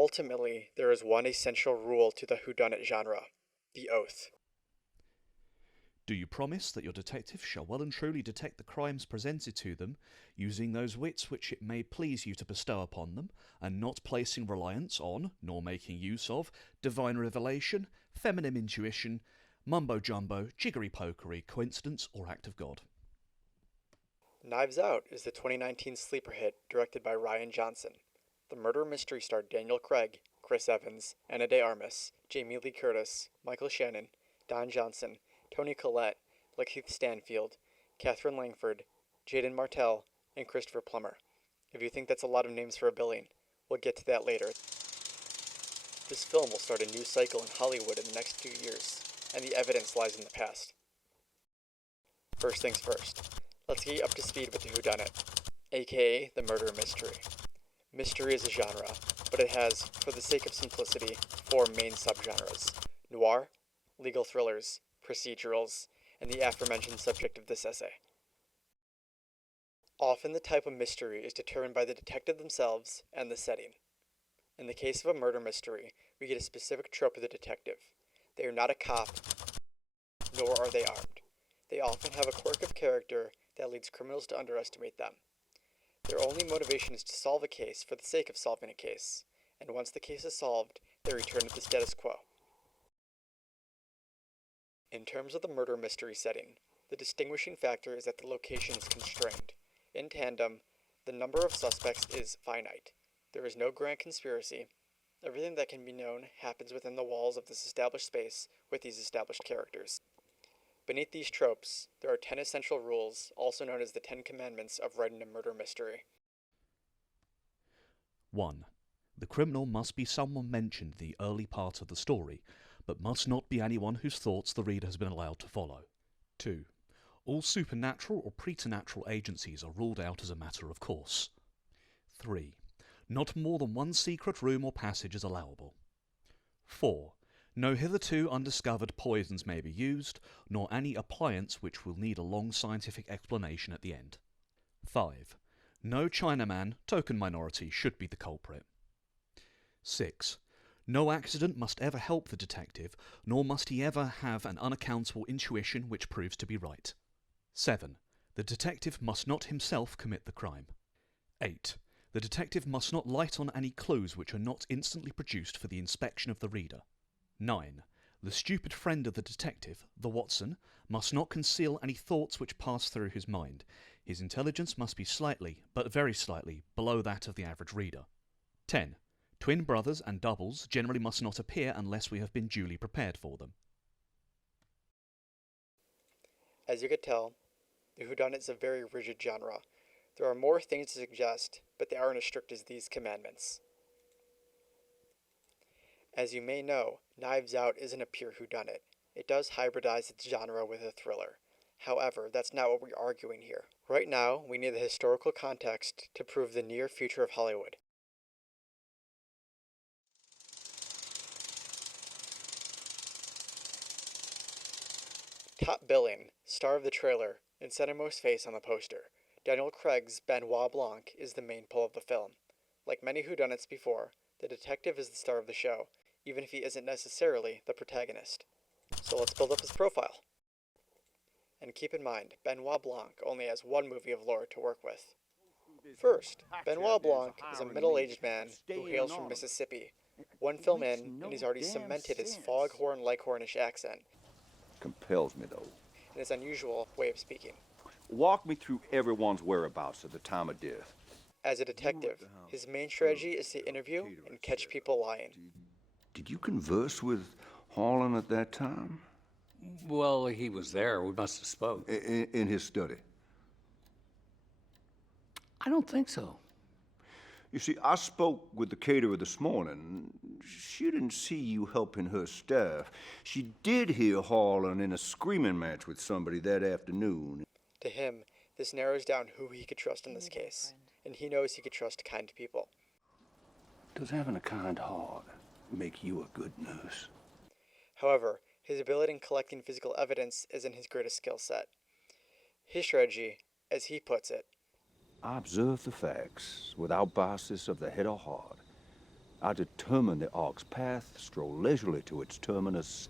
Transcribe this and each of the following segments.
Ultimately, there is one essential rule to the whodunit genre: the oath. Do you promise that your detective shall well and truly detect the crimes presented to them, using those wits which it may please you to bestow upon them, and not placing reliance on, nor making use of, divine revelation, feminine intuition, mumbo-jumbo, jiggery-pokery, coincidence, or act of God? Knives Out is the 2019 sleeper hit directed by Rian Johnson. The murder mystery starred Daniel Craig, Chris Evans, Ana de Armas, Jamie Lee Curtis, Michael Shannon, Don Johnson, Toni Collette, Lakeith Stanfield, Catherine Langford, Jaden Martell, and Christopher Plummer. If you think that's a lot of names for a billing, we'll get to that later. This film will start a new cycle in Hollywood in the next few years, and the evidence lies in the past. First things first, let's get you up to speed with the whodunit, aka the murder mystery. Mystery is a genre, but it has, for the sake of simplicity, 4 main subgenres: noir, legal thrillers, procedurals, and the aforementioned subject of this essay. Often the type of mystery is determined by the detective themselves and the setting. In the case of a murder mystery, we get a specific trope of the detective. They are not a cop, nor are they armed. They often have a quirk of character that leads criminals to underestimate them. Their only motivation is to solve a case for the sake of solving a case, and once the case is solved, they return to the status quo. In terms of the murder mystery setting, the distinguishing factor is that the location is constrained. In tandem, the number of suspects is finite. There is no grand conspiracy. Everything that can be known happens within the walls of this established space with these established characters. Beneath these tropes, there are 10 essential rules, also known as the 10 Commandments of writing a murder mystery. 1. The criminal must be someone mentioned in the early part of the story, but must not be anyone whose thoughts the reader has been allowed to follow. 2. All supernatural or preternatural agencies are ruled out as a matter of course. 3. Not more than one secret room or passage is allowable. 4. No hitherto undiscovered poisons may be used, nor any appliance which will need a long scientific explanation at the end. 5. No Chinaman, token minority, should be the culprit. 6. No accident must ever help the detective, nor must he ever have an unaccountable intuition which proves to be right. 7. The detective must not himself commit the crime. 8. The detective must not light on any clues which are not instantly produced for the inspection of the reader. 9. The stupid friend of the detective, the Watson, must not conceal any thoughts which pass through his mind. His intelligence must be slightly, but very slightly, below that of the average reader. 10. Twin brothers and doubles generally must not appear unless we have been duly prepared for them. As you could tell, the whodunit is a very rigid genre. There are more things to suggest, but they aren't as strict as these commandments. As you may know, Knives Out isn't a pure whodunit. It does hybridize its genre with a thriller. However, that's not what we're arguing here. Right now, we need the historical context to prove the near future of Hollywood. Top billing, star of the trailer, and centermost face on the poster, Daniel Craig's Benoit Blanc is the main pull of the film. Like many whodunits before, the detective is the star of the show, even if he isn't necessarily the protagonist. So let's build up his profile. And keep in mind, Benoit Blanc only has one movie of lore to work with. First, Benoit Blanc is a middle-aged man who hails from Mississippi. One film in, and he's already cemented his foghorn leghornish accent. Compels me, though. And his unusual way of speaking. Walk me through everyone's whereabouts at the time of death. As a detective, his main strategy is to interview and catch people lying. Did you converse with Harlan at that time? Well, he was there. We must have spoke. In his study? I don't think so. You see, I spoke with the caterer this morning. She didn't see you helping her staff. She did hear Harlan in a screaming match with somebody that afternoon. To him, this narrows down who he could trust in this case, and he knows he could trust kind people. Does having a kind heart make you a good nurse? However, his ability in collecting physical evidence isn't his greatest skill set. His strategy, as he puts it, I observe the facts without biases of the head or heart. I determine the ark's path, stroll leisurely to its terminus,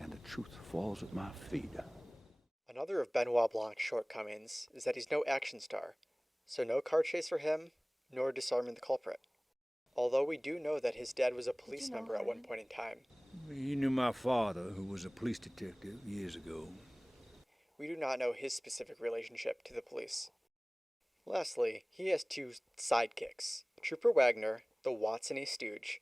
and the truth falls at my feet. Another of Benoit Blanc's shortcomings is that he's no action star, so no car chase for him, nor disarming the culprit. Although we do know that his dad was a police member at one point in time. You knew my father, who was a police detective years ago. We do not know his specific relationship to the police. Lastly, he has two sidekicks, Trooper Wagner, the Watson-y stooge,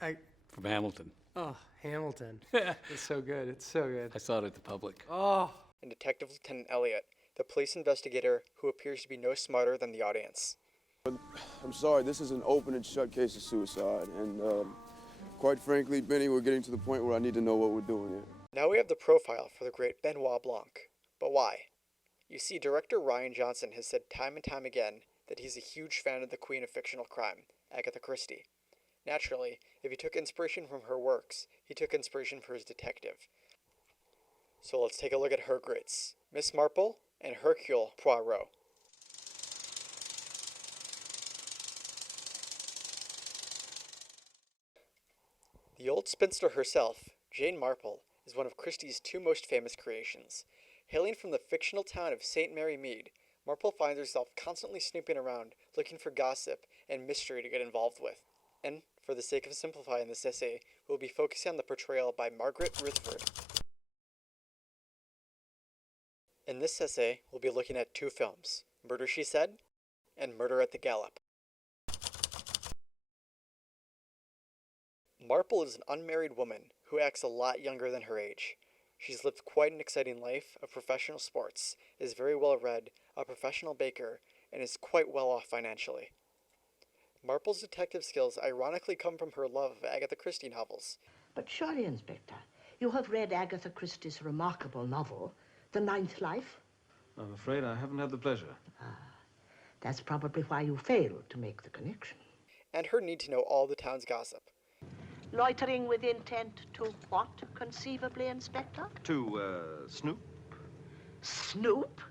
From Hamilton. Oh, Hamilton. It's so good. It's so good. I saw it at the public. Oh, and Detective Lieutenant Elliot, the police investigator who appears to be no smarter than the audience. I'm sorry, this is an open and shut case of suicide, and quite frankly, Benny, we're getting to the point where I need to know what we're doing here. Now we have the profile for the great Benoit Blanc. But why? You see, director Rian Johnson has said time and time again that he's a huge fan of the queen of fictional crime, Agatha Christie. Naturally, if he took inspiration from her works, he took inspiration for his detective. So let's take a look at her greats, Miss Marple and Hercule Poirot. The old spinster herself, Jane Marple, is one of Christie's two most famous creations. Hailing from the fictional town of St. Mary Mead, Marple finds herself constantly snooping around, looking for gossip and mystery to get involved with. And, for the sake of simplifying this essay, we'll be focusing on the portrayal by Margaret Rutherford. In this essay, we'll be looking at two films, Murder, She Said, and Murder at the Gallup. Marple is an unmarried woman who acts a lot younger than her age. She's lived quite an exciting life of professional sports, is very well read, a professional baker, and is quite well off financially. Marple's detective skills ironically come from her love of Agatha Christie novels. But surely, Inspector, you have read Agatha Christie's remarkable novel, The Ninth Life? I'm afraid I haven't had the pleasure. That's probably why you failed to make the connection. And her need to know all the town's gossip. Loitering with intent to what, conceivably, Inspector? To, snoop? Snoop?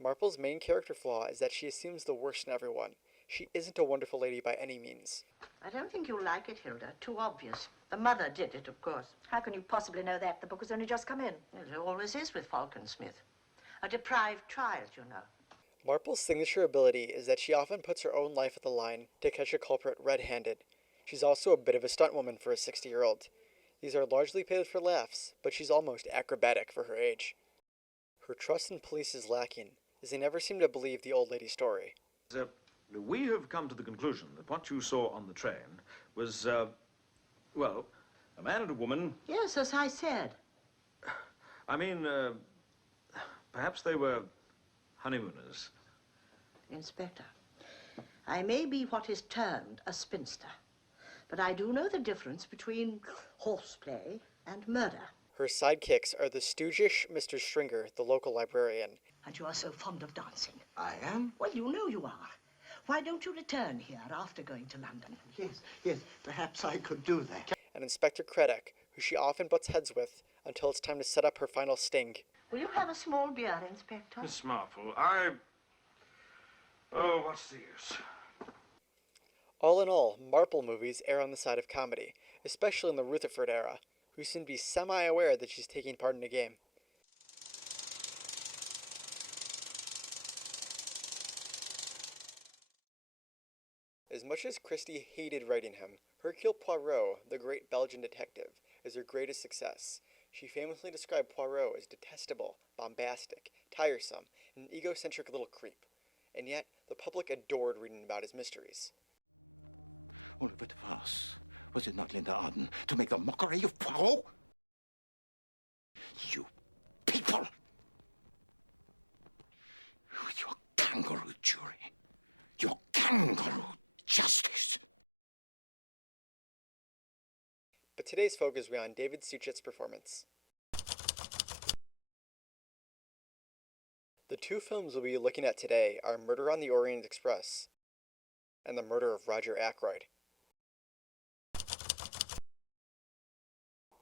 Marple's main character flaw is that she assumes the worst in everyone. She isn't a wonderful lady by any means. I don't think you'll like it, Hilda. Too obvious. The mother did it, of course. How can you possibly know that? The book has only just come in. It always is with Falcon Smith. A deprived child, you know. Marple's signature ability is that she often puts her own life at the line to catch a culprit red-handed. She's also a bit of a stunt woman for a 60-year-old. These are largely paid for laughs, but she's almost acrobatic for her age. Her trust in police is lacking, as they never seem to believe the old lady's story. We have come to the conclusion that what you saw on the train was, well, a man and a woman. Yes, as I said. I mean, perhaps they were honeymooners. Inspector, I may be what is termed a spinster, but I do know the difference between horseplay and murder. Her sidekicks are the stoogish Mr. Stringer, the local librarian. And you are so fond of dancing. I am? Well, you know you are. Why don't you return here after going to London? Yes, perhaps I could do that. And Inspector Craddock, who she often butts heads with until it's time to set up her final sting. Will you have a small beer, Inspector? Miss Marple, oh, what's the use? All in all, Marple movies err on the side of comedy, especially in the Rutherford era, who seem to be semi-aware that she's taking part in a game. As much as Christie hated writing him, Hercule Poirot, the great Belgian detective, is her greatest success. She famously described Poirot as detestable, bombastic, tiresome, and an egocentric little creep. And yet, the public adored reading about his mysteries. But today's focus will be on David Suchet's performance. The two films we'll be looking at today are Murder on the Orient Express and The Murder of Roger Ackroyd.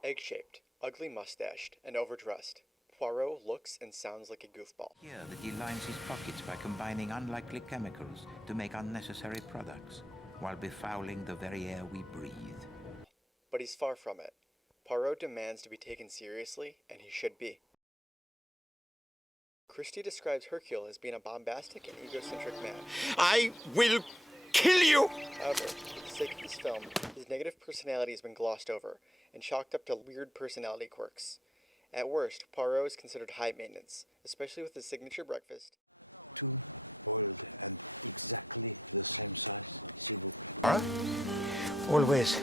Egg-shaped, ugly mustached, and overdressed, Poirot looks and sounds like a goofball. Here that he lines his pockets by combining unlikely chemicals to make unnecessary products. while befouling the very air we breathe. But he's far from it. Poirot demands to be taken seriously, and he should be. Christie describes Hercule as being a bombastic and egocentric man. I will kill you! However, for the sake of this film, his negative personality has been glossed over and chalked up to weird personality quirks. At worst, Poirot is considered high maintenance, especially with his signature breakfast. Always,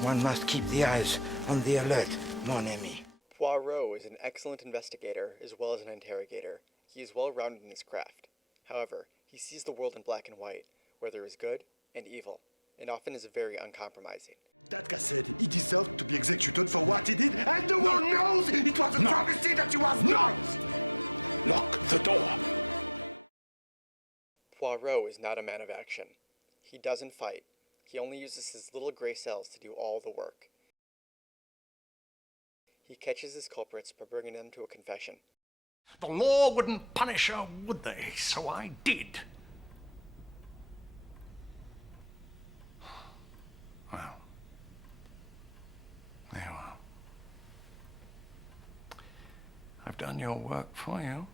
one must keep the eyes on the alert, mon ami. Poirot is an excellent investigator as well as an interrogator. He is well rounded in his craft. However, he sees the world in black and white, where there is good and evil, and often is very uncompromising. Poirot is not a man of action. He doesn't fight. He only uses his little gray cells to do all the work. He catches his culprits by bringing them to a confession. The law wouldn't punish her, would they? So I did. Well, there you are. I've done your work for you.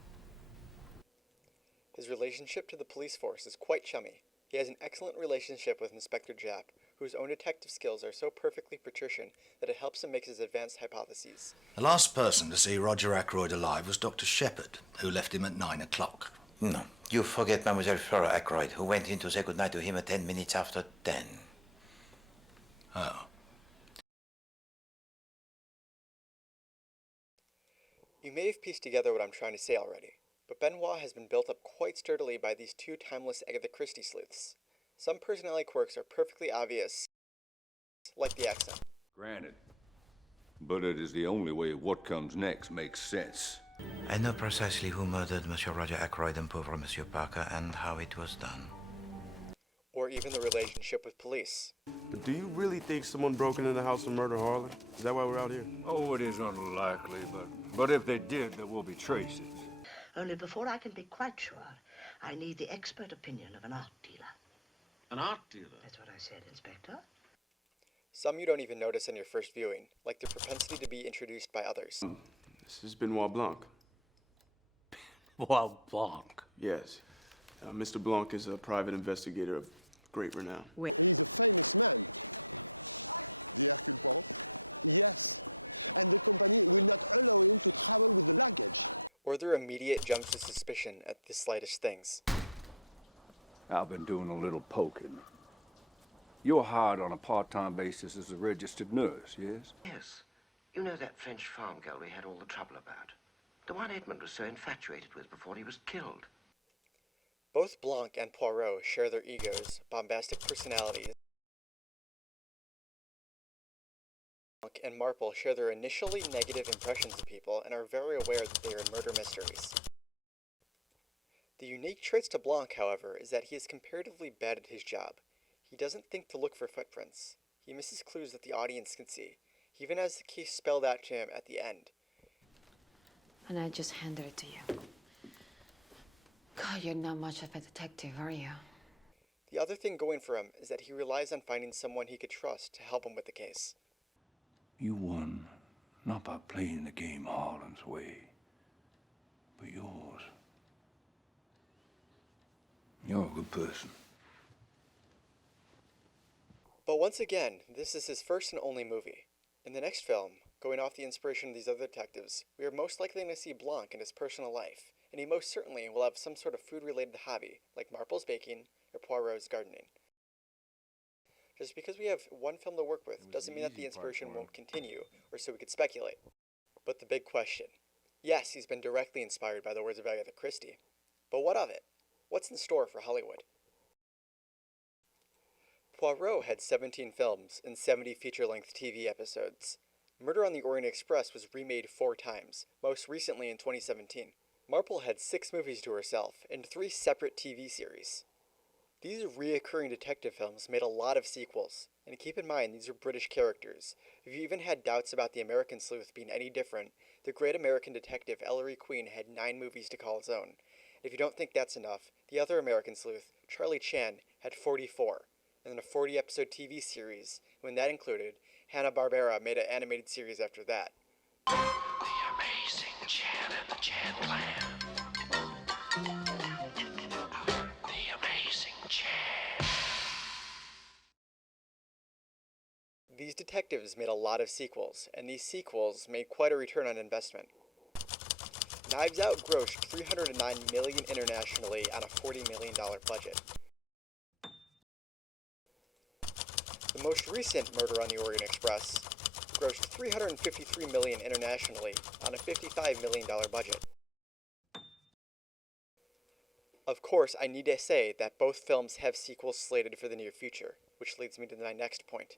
His relationship to the police force is quite chummy. He has an excellent relationship with Inspector Japp, whose own detective skills are so perfectly patrician that it helps him make his advanced hypotheses. The last person to see Roger Ackroyd alive was Dr. Shepherd, who left him at 9 o'clock. No, you forget Mademoiselle Flora Ackroyd, who went in to say goodnight to him at 10 minutes after 10. Oh. You may have pieced together what I'm trying to say already, but Benoit has been built up quite sturdily by these two timeless Agatha Christie sleuths. Some personality quirks are perfectly obvious, like the accent. Granted. But it is the only way what comes next makes sense. I know precisely who murdered Monsieur Roger Ackroyd and pauvre Monsieur Parker and how it was done. Or even the relationship with police. But do you really think someone broke into the house and murdered Harlan? Is that why we're out here? Oh, it is unlikely, but if they did, there will be traces. Only before I can be quite sure, I need the expert opinion of an art dealer. An art dealer? That's what I said, Inspector. Some you don't even notice in your first viewing, like their propensity to be introduced by others. This is Benoit Blanc. Benoit Blanc? Yes. Mr. Blanc is a private investigator of great renown. Or their immediate jumps to suspicion at the slightest things. I've been doing a little poking. You're hired on a part-time basis as a registered nurse, yes? Yes. You know that French farm girl we had all the trouble about? The one Edmund was so infatuated with before he was killed. Both Blanc and Poirot share their egos, bombastic personalities. Blanc and Marple share their initially negative impressions of people and are very aware that they are in murder mysteries. The unique traits to Blanc, however, is that he is comparatively bad at his job. He doesn't think to look for footprints. He misses clues that the audience can see. He even has the case spelled out to him at the end. And I just handed it to you. God, you're not much of a detective, are you? The other thing going for him is that he relies on finding someone he could trust to help him with the case. You won, not by playing the game Harlan's way, but yours. You're a good person. But once again, this is his first and only movie. In the next film, going off the inspiration of these other detectives, we are most likely going to see Blanc in his personal life, and he most certainly will have some sort of food-related hobby, like Marple's baking or Poirot's gardening. Just because we have one film to work with doesn't mean that the inspiration won't continue, or so we could speculate. But the big question. Yes, he's been directly inspired by the words of Agatha Christie. But what of it? What's in store for Hollywood? Poirot had 17 films and 70 feature-length TV episodes. Murder on the Orient Express was remade 4 times, most recently in 2017. Marple had 6 movies to herself and 3 separate TV series. These reoccurring detective films made a lot of sequels, and keep in mind these are British characters. If you even had doubts about the American sleuth being any different, the great American detective Ellery Queen had 9 movies to call his own. If you don't think that's enough, the other American sleuth, Charlie Chan, had 44. and then a 40-episode TV series. When that included, Hanna-Barbera made an animated series after that. The amazing Chan and the Chan Clan. The amazing Chan. These detectives made a lot of sequels, and these sequels made quite a return on investment. Knives Out grossed $309 million internationally on a $40 million budget. The most recent Murder on the Orient Express grossed $353 million internationally on a $55 million budget. Of course, I need to say that both films have sequels slated for the near future, which leads me to my next point.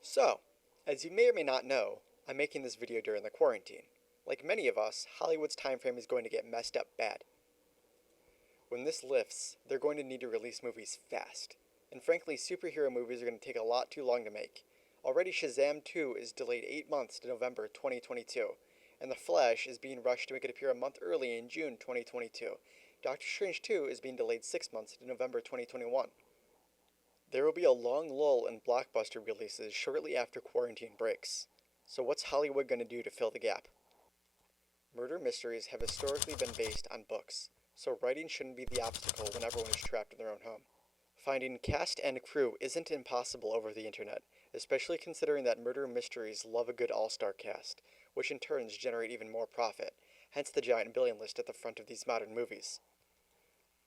So, as you may or may not know, I'm making this video during the quarantine. Like many of us, Hollywood's time frame is going to get messed up bad. When this lifts, they're going to need to release movies fast. And frankly, superhero movies are going to take a lot too long to make. Already Shazam 2 is delayed 8 months to November 2022, and The Flash is being rushed to make it appear a month early in June 2022. Doctor Strange 2 is being delayed 6 months to November 2021. There will be a long lull in blockbuster releases shortly after quarantine breaks. So what's Hollywood going to do to fill the gap? Murder mysteries have historically been based on books, so writing shouldn't be the obstacle when everyone is trapped in their own home. Finding cast and crew isn't impossible over the internet, especially considering that murder mysteries love a good all-star cast, which in turns generate even more profit, hence the giant billion list at the front of these modern movies.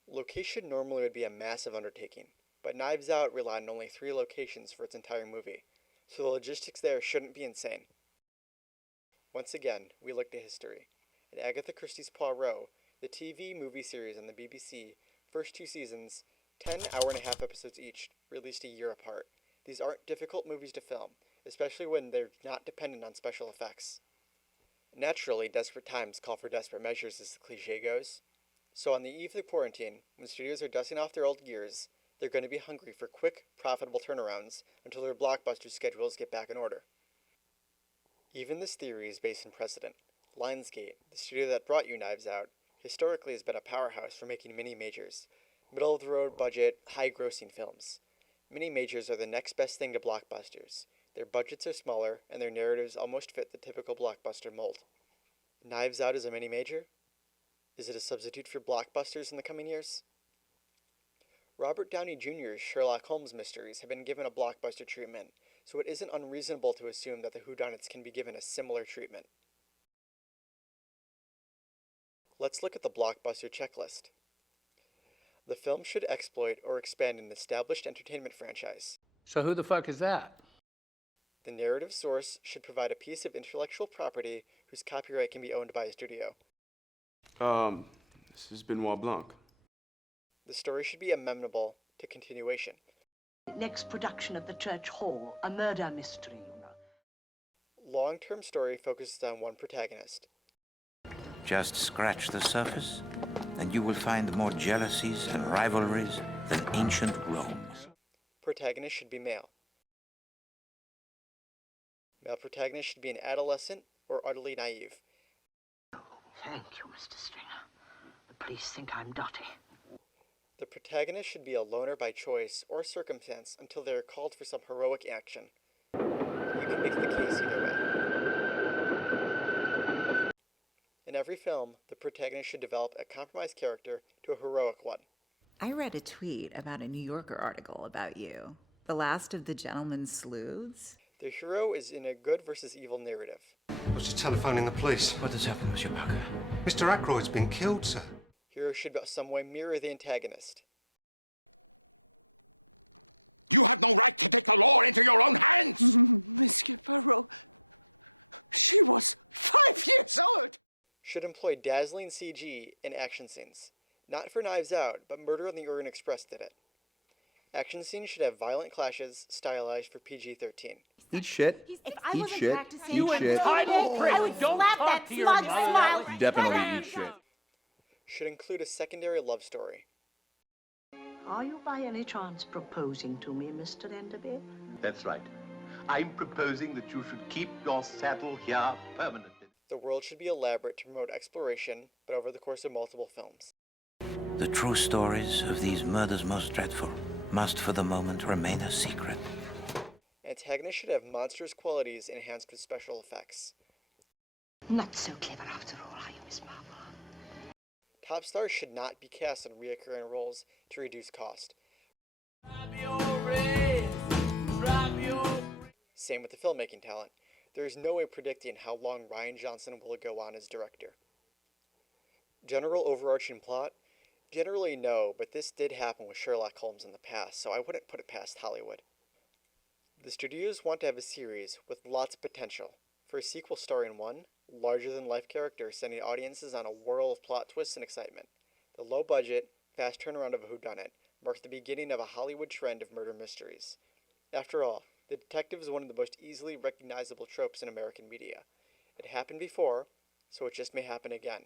Location normally would be a massive undertaking, but Knives Out relied on only 3 locations for its entire movie, so the logistics there shouldn't be insane. Once again, we look to history. In Agatha Christie's Poirot, the TV movie series on the BBC, first 2 seasons, 10 hour-and-a-half episodes each, released a year apart. These aren't difficult movies to film, especially when they're not dependent on special effects. Naturally, desperate times call for desperate measures, as the cliche goes. So on the eve of the quarantine, when studios are dusting off their old gears, they're going to be hungry for quick, profitable turnarounds until their blockbuster schedules get back in order. Even this theory is based in precedent. Lionsgate, the studio that brought you Knives Out, historically has been a powerhouse for making mini-majors, middle-of-the-road budget, high-grossing films. Mini-majors are the next best thing to blockbusters. Their budgets are smaller, and their narratives almost fit the typical blockbuster mold. Knives Out is a mini-major? Is it a substitute for blockbusters in the coming years? Robert Downey Jr.'s Sherlock Holmes mysteries have been given a blockbuster treatment, so it isn't unreasonable to assume that the whodunits can be given a similar treatment. Let's look at the blockbuster checklist. The film should exploit or expand an established entertainment franchise. So who the fuck is that? The narrative source should provide a piece of intellectual property whose copyright can be owned by a studio. This is Benoit Blanc. The story should be amenable to continuation. Next production of the Church Hall, a murder mystery, you know. Long-term story focuses on one protagonist. Just scratch the surface, and you will find more jealousies and rivalries than ancient Rome. Protagonist should be male. Male protagonist should be an adolescent or utterly naive. Thank you, Mr. Stringer. The police think I'm dotty. The protagonist should be a loner by choice or circumstance until they are called for some heroic action. You can make the case either way. In every film, the protagonist should develop a compromised character to a heroic one. I read a tweet about a New Yorker article about you. The last of the gentleman's sleuths. The hero is in a good versus evil narrative. What's he telephoning the police? What has happened, Monsieur Parker? Mr. Ackroyd's been killed, sir. Hero should some way mirror the antagonist. Should employ dazzling CG in action scenes. Not for Knives Out, but Murder on the Orient Express did it. Action scenes should have violent clashes, stylized for PG-13. Eat shit. If I Eat wasn't shit. practicing, Eat shit. I would slap that smug smile. Definitely eat shit. Should include a secondary love story. Are you by any chance proposing to me, Mr. Enderby? That's right. I'm proposing that you should keep your saddle here permanently. The world should be elaborate to promote exploration, but over the course of multiple films. The true stories of these murders most dreadful must for the moment remain a secret. Antagonists should have monstrous qualities enhanced with special effects. Not so clever after all, are you, Miss Marple? Top stars should not be cast in recurring roles to reduce cost. Same with the filmmaking talent. There is no way predicting how long Rian Johnson will go on as director. General overarching plot? Generally no, but this did happen with Sherlock Holmes in the past, so I wouldn't put it past Hollywood. The studios want to have a series with lots of potential. For a sequel starring one, larger-than-life character sending audiences on a whirl of plot twists and excitement. The low-budget, fast turnaround of a whodunit marks the beginning of a Hollywood trend of murder mysteries. After all, the detective is one of the most easily recognizable tropes in American media. It happened before, so it just may happen again.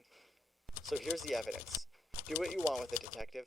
So here's the evidence. Do what you want with it, detective.